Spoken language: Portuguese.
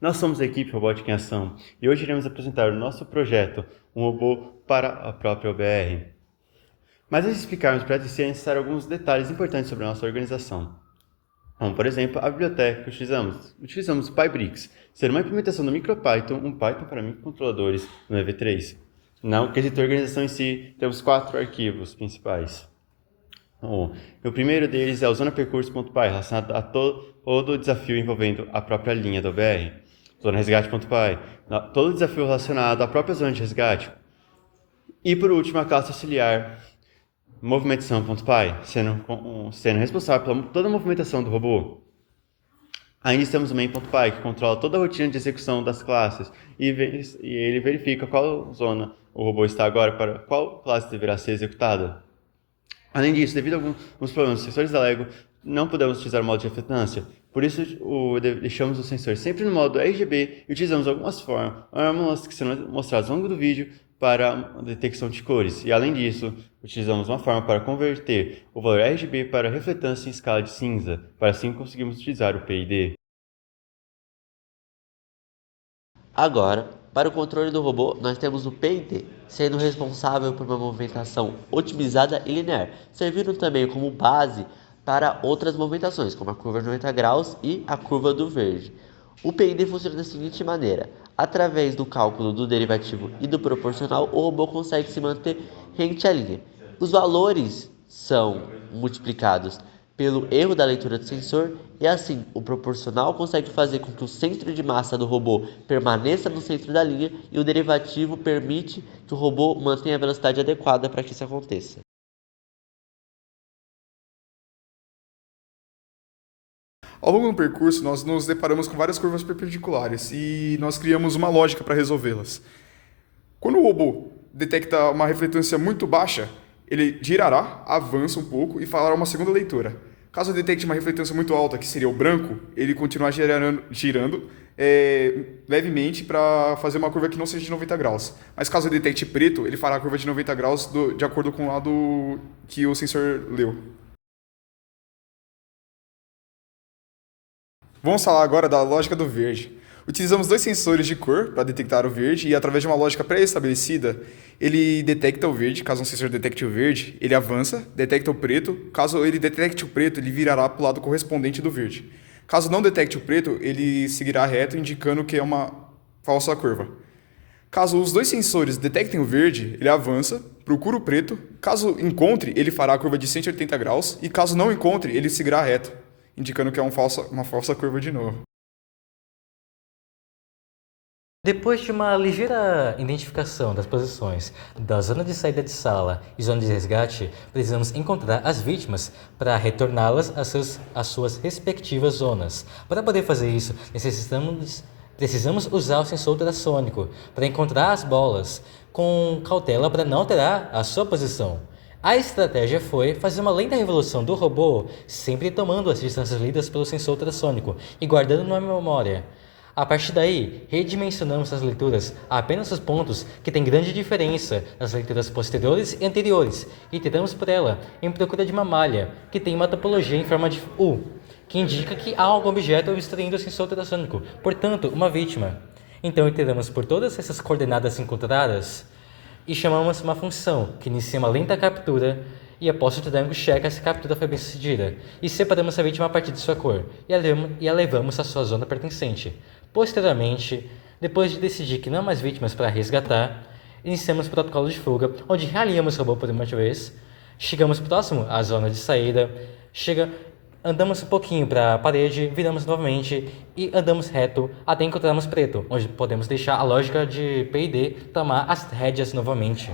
Nós somos a equipe Robótica em Ação e hoje iremos apresentar o nosso projeto, um robô para a própria OBR. Mas antes de explicarmos para ti, é necessário alguns detalhes importantes sobre a nossa organização. Como, por exemplo, a biblioteca que utilizamos. Utilizamos o PyBricks, ser uma implementação do MicroPython, um Python para microcontroladores no EV3. No quesito de organização em si, temos 4 arquivos principais. O primeiro deles é o zonapercurso.py, relacionado a todo o desafio envolvendo a própria linha do OBR. Zonaresgate.py, todo o desafio relacionado à própria zona de resgate. E por último, a classe auxiliar movimentação.py, sendo responsável por toda a movimentação do robô. Ainda temos o main.py, que controla toda a rotina de execução das classes e ele verifica qual zona o robô está agora para qual classe deverá ser executada. Além disso, devido a alguns problemas dos sensores da LEGO, não podemos utilizar o modo de refletância. Por isso, deixamos o sensor sempre no modo RGB e utilizamos algumas fórmulas que serão mostradas ao longo do vídeo para a detecção de cores. E além disso, utilizamos uma forma para converter o valor RGB para refletância em escala de cinza, para assim conseguirmos utilizar o PID. Agora, para o controle do robô, nós temos o PID, sendo responsável por uma movimentação otimizada e linear, servindo também como base para outras movimentações, como a curva de 90 graus e a curva do verde. O PID funciona da seguinte maneira: através do cálculo do derivativo e do proporcional, o robô consegue se manter rente à linha. Os valores são multiplicados pelo erro da leitura do sensor e assim o proporcional consegue fazer com que o centro de massa do robô permaneça no centro da linha e o derivativo permite que o robô mantenha a velocidade adequada para que isso aconteça. Ao longo do percurso, nós nos deparamos com várias curvas perpendiculares e nós criamos uma lógica para resolvê-las. Quando o robô detecta uma refletância muito baixa, ele girará, avança um pouco e fará uma segunda leitura. Caso detecte uma refletância muito alta, que seria o branco, ele continuará girando levemente para fazer uma curva que não seja de 90 graus. Mas caso detecte preto, ele fará a curva de 90 graus de acordo com o lado que o sensor leu. Vamos falar agora da lógica do verde. Utilizamos dois sensores de cor para detectar o verde e, através de uma lógica pré-estabelecida, ele detecta o verde. Caso um sensor detecte o verde, ele avança, detecta o preto. Caso ele detecte o preto, ele virará para o lado correspondente do verde. Caso não detecte o preto, ele seguirá reto, indicando que é uma falsa curva. Caso os dois sensores detectem o verde, ele avança, procura o preto. Caso encontre, ele fará a curva de 180 graus. E caso não encontre, ele seguirá reto, indicando que é uma falsa curva de novo. Depois de uma ligeira identificação das posições da zona de saída de sala e zona de resgate, precisamos encontrar as vítimas para retorná-las às suas respectivas zonas. Para poder fazer isso, precisamos usar o sensor ultrassônico para encontrar as bolas, com cautela para não alterar a sua posição. A estratégia foi fazer uma lenta revolução do robô, sempre tomando as distâncias lidas pelo sensor ultrassônico e guardando na memória. A partir daí, redimensionamos as leituras a apenas os pontos que têm grande diferença nas leituras posteriores e anteriores e iteramos por ela em procura de uma malha que tem uma topologia em forma de U, que indica que há algum objeto obstruindo o sensor ultrassônico, portanto, uma vítima. Então, iteramos por todas essas coordenadas encontradas e chamamos uma função que inicia uma lenta captura e após o triângulo checa se a captura foi bem sucedida e separamos a vítima a partir de sua cor e a levamos à sua zona pertencente. Posteriormente, depois de decidir que não há mais vítimas para resgatar, iniciamos o protocolo de fuga, onde realinhamos o robô por uma vez, chegamos próximo à zona de saída, andamos um pouquinho para a parede, viramos novamente e andamos reto até encontrarmos preto, onde podemos deixar a lógica de PID tomar as rédeas novamente.